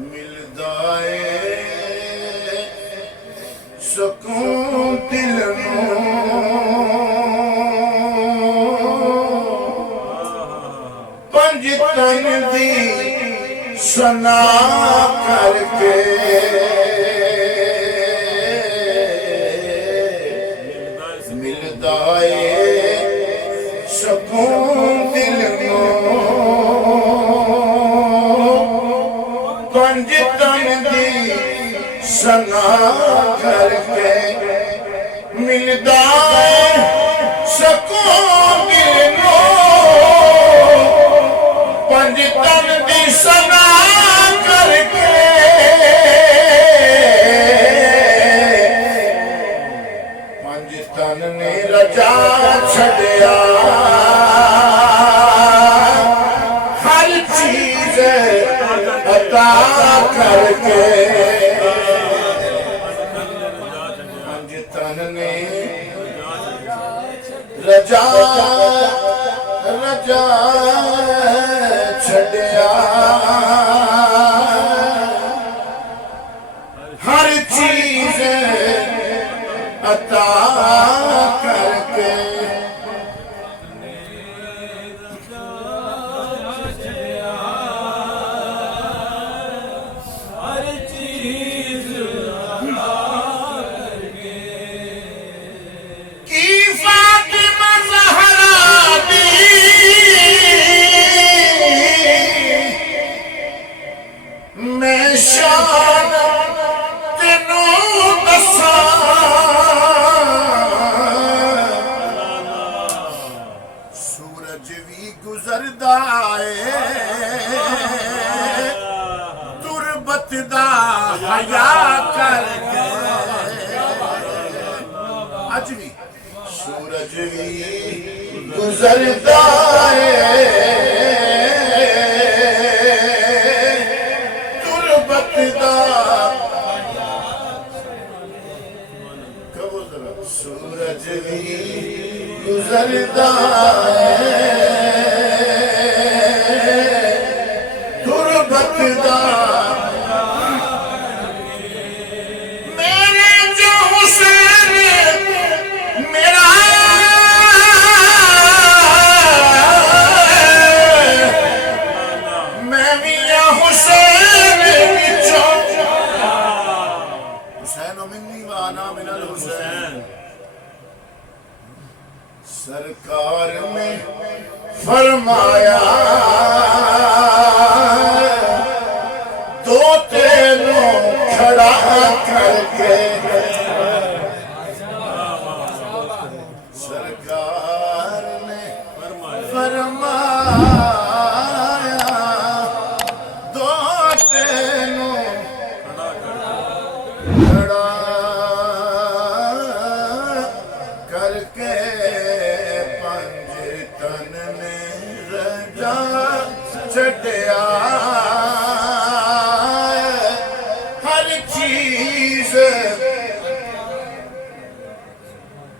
मिलदा है सुकून दिल पंज तन दी सना करके मिलदा है सुकून दिल पंज तन दी सना करके मिलदा है सुकून दिल पंज तन दी सना करके पंज तन ने रजा छड़िया हर चीज अता करके पंज तन ने रजा रजा छड़िया हर चीज अता करके सूरज भी गुजरदा है तुरबत दा हया करके अज भी सूरज भी गुजरदा है तुरबत दा सूरज भी गुजरदा है तुरबत दा मेरे जो हुसैन मेरा मैं भी हुसैन बिचों हुसैन मिन्नी व अना मिनल हुसैन सरकार ने फरमाया दो तेनों खड़ा करके सरकार ने फरमाया दो तेनों खड़ा करके तन ने रजा छड़िया